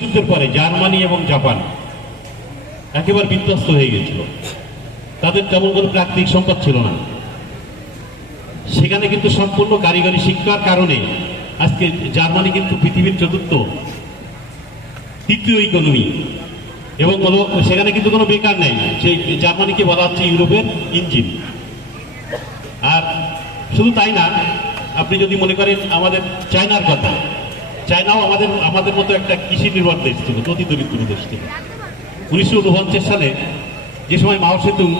যুদ্ধের পরে জার্মানি এবং জাপান একেবারে বিধ্বস্ত হয়ে গেছিল। তাদের তেমন কোনো প্রাকৃতিক সম্পদ ছিল না। সেখানে কিন্তু সম্পূর্ণ কারিগরি শিক্ষার কারণে আজকে জার্মানি কিন্তু পৃথিবীর তৃতীয় ইকোনমি, এবং সেখানে কিন্তু কোনো বেকার নেই। সেই জার্মানিকে বলা হচ্ছে ইউরোপের ইঞ্জিন। আর শুধু তাই না, আপনি যদি মনে করেন আমাদের চায়নার কথা, চায়নাও আমাদের মতো একটা কৃষি নির্ভর দেশ ছিল, অতি দরিদ্র দেশ ছিল। 1949 সালে যে সময় মাও সেতুং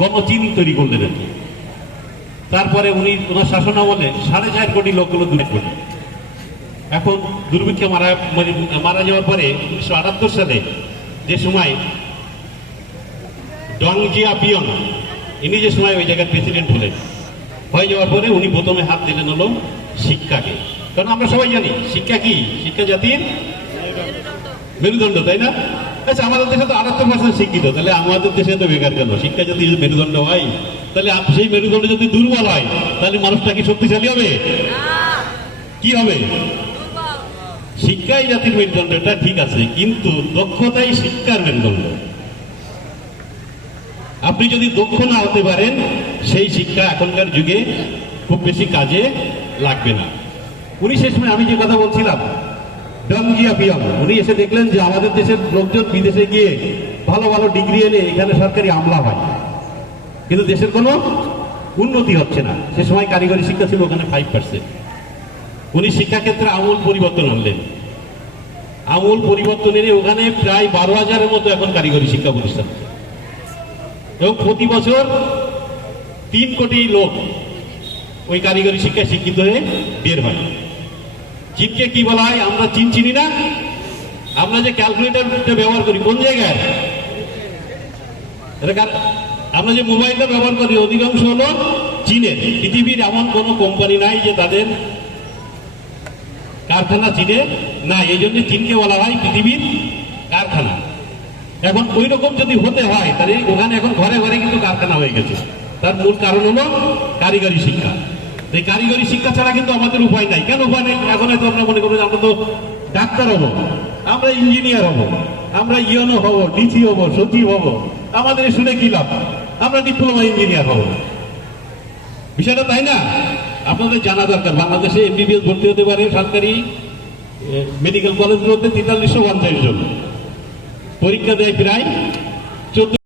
গণচীন তৈরি করলেন আর কি, তারপরে ওনার শাসনামলে 4.5 কোটি লোকগুলো 2 কোটি। এখন দুর্ভিক্ষে মারা যাওয়ার পরে 1978 সালে যে সময় ডং জিয়াপিয়ং ইনি যে সময় ওই জায়গার প্রেসিডেন্ট হয়ে যাওয়ার পরে উনি প্রথমে হাত দিলেন হলো শিক্ষাকে। কারণ আমরা সবাই জানি শিক্ষা কি, শিক্ষা জাতির মেরুদণ্ড, তাই না? আচ্ছা, আমাদের দেশে তো 78% শিক্ষিত, তাহলে আমাদের দেশে তো বেকার কেন? শিক্ষা যদি মেরুদণ্ড হয়, তাহলে সেই মেরুদণ্ড যদি দুর্বল হয়, তাহলে মানুষটা কি শক্তিশালী হবে? কি হবে? শিক্ষাই জাতির মেরুদণ্ড, এটা ঠিক আছে, কিন্তু দক্ষতাই শিক্ষার মেরুদণ্ড। আপনি যদি দক্ষ না হতে পারেন, সেই শিক্ষা এখনকার যুগে খুব বেশি কাজে লাগবে না। উনি সে সময় আমি যে কথা বলছিলাম, ডং জিয়াপিয়ং, উনি এসে দেখলেন যে আমাদের দেশের লোকজন বিদেশে গিয়ে ভালো ভালো ডিগ্রি এনে এখানে সরকারি আমলা হয়, কিন্তু দেশের কোনো উন্নতি হচ্ছে না। সে সময় কারিগরি শিক্ষা ছিল ওখানে 5%। উনি শিক্ষাক্ষেত্রে আমূল পরিবর্তন আনলেন। আমূল পরিবর্তন এনে ওখানে প্রায় 12,000-এর মতো এখন কারিগরি শিক্ষা প্রতিষ্ঠান, এবং প্রতি বছর 3 কোটি লোক ওই কারিগরি শিক্ষায় শিক্ষিত হয়ে বের হয়। চীনকে কি বলা হয়? আমরা চীন চিনি না। আমরা যে ক্যালকুলেটরটা ব্যবহার করি কোন জায়গায়, আমরা যে মোবাইলটা ব্যবহার করি অধিকাংশ হলো চীনের। পৃথিবীর এমন কোনো কোম্পানি নাই যে তাদের কারখানা চীনে না, এই জন্য চীনকে বলা হয় পৃথিবীর কারখানা। এখন ওই রকম যদি হতে হয়, তাহলে ওখানে এখন ঘরে ঘরে কিন্তু কারখানা হয়ে গেছে। তার মূল কারণ হলো কারিগরি শিক্ষা। এই কারিগরি শিক্ষা ছাড়া কিন্তু আমাদের উপায় নাই। কেন উপায় নেই? এখন হয়তো আমরা মনে করবো আমরা তো ডাক্তার হবো, আমরা ইঞ্জিনিয়ার হবো, আমরা ইয়নো হবো, ডিসি হবো, সচিব হবো, আমাদের শুনে কি লাভ? আমরা ডিপ্লোমা ইঞ্জিনিয়ার হবো। বিষয়টা তাই না? আপনাদের জানা দরকার, বাংলাদেশে এমবিবিএস ভর্তি হতে পারে সরকারি মেডিকেল কলেজগুলোতে 4350 জন, পরীক্ষা দেয় প্রায় 14